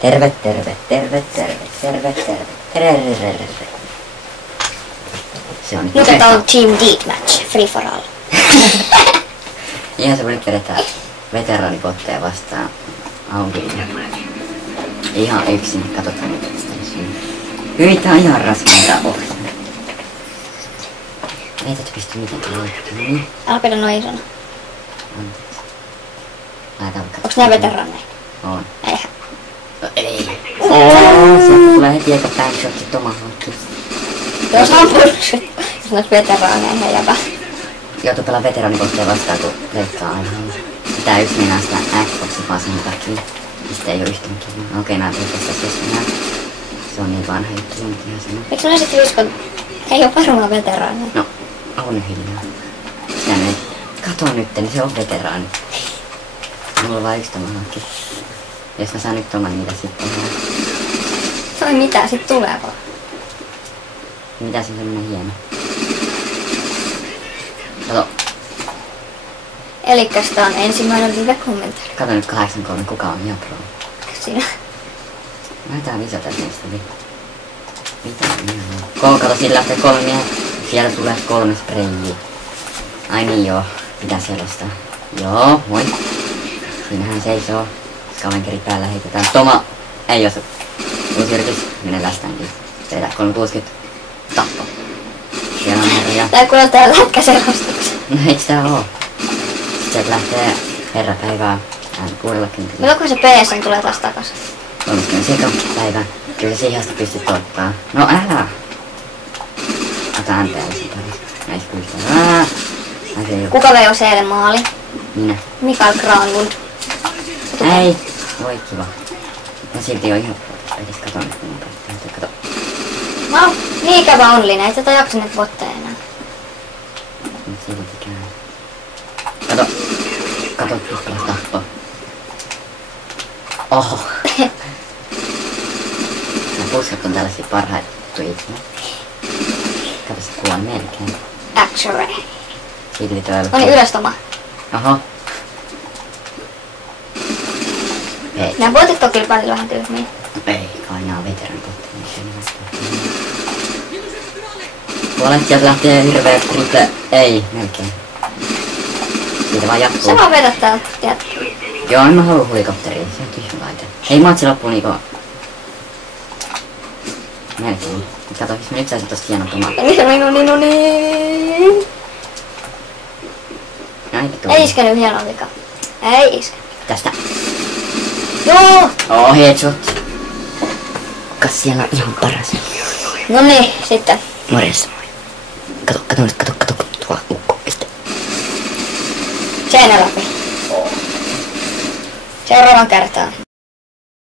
Terve, terve, terve, terve, terve, terve, terve. Se on nyt Nyt on Team Deathmatch, free for all. Ihan se nyt vedetään veteraanipotteja vastaan auki. Ihan yksin, katsotaan mitä sitä syntyy. Hyi, tää on ihan raskaita ohjelma. Ei tätä pysty mitenkään laittamaan, niin? Älä pidä noin isona. Anteeksi. Laitetaan vaikka... Onks nää veteraaneja? On. Eihän. No ei. Sieltä tulee heti eikä backshotti tomahawkki. Jos ampurukset, jos nois veteraaneja jäbä. Joutuu pelaa veteraanipotteja vastaan, kun leikkaa aiheella. Tää yksi mennään sitä Xboxin vaan sen takia. Mistä ei oo yhtään kiinni. Okei, nää tuli tästä keskenään. Se on niin vanha juttu, on ihan sama. Eikö mä sit uskon? Ei oo varmaan veteraaneja. No, on hiljaa. Sitä nyt. Kato nyt, niin se on veteraani. Mulla on vaan yksi tomahawkki. Jos mä saan nyt toman, niin mitä sitten tehdään? Toi mitä, sit tulee vaan. Mitä se on semmonen hieno? Kato. Elikkäs tää on ensimmäinen live-kommentaari. Kato nyt 8-3, kuka on ihan pro. Sinä. Lähdetään visata niistä vi. Mitä on ihan? Kato, siinä lähtee 3 miehet. Siellä tulee 3 sprayia. Ai niin joo, pitää selostaa. Joo, moi. Siinähän seisoo. Skavenkeri päällä heitetään. Toma! Ei osu. Uusi yritys. Mene lästäänkin. Tehdään 360. Tappo. Siellä on herroja. Tää kuulostaa lätkäselostuksen. No eiks tää oo? Sieltä lähtee herrapäivää. 60. Milloin se PSN tulee taas takas? 30 päivää. Kyllä siihen asti pystyt ottaa. No älä! Ota anteeksi paras. Näis kyllä. Kuka vei eilen maali? Minä. Mikael Granlund. Ei. Voi kiva. No silti on ihan pelissä. Kato nyt kun mä kato. No, niin ikävä onnellinen. Ei tätä jaksa nyt botteja enää. Nyt siltikään. Kato. Kato tuppila tappo. Oho. Nämä puskat on tällaisia parhaita tuitsia. Kato se kuvan melkein. X-ray. Silti toi No niin, ylös Toma. Oho. Ei. Nää botit on kyllä välillä vähän tyhmiä. Ei, kai nää on veteranipotteja. Puolet sieltä lähtee hirveä triple. Ei, melkein. Siitä vaan jatkuu. Sä vaan vedät täältä, tiedät. Joo, en mä halua helikopteriin. Se on tyhjä laite. Hei, matsi loppuu niinku... Melkein. Kato, jos mä nyt saisin tosta hienon tomatin. No niin. Ei iskenyt hienoa vika. Ei iskenyt. Tästä. Joo! Headshot. Kas siellä on ihan paras. No niin, sitten. Morjens. Kato nyt, kato. Tuolla ukko. Piste. Seinä läpi. Seuraavan kertaan.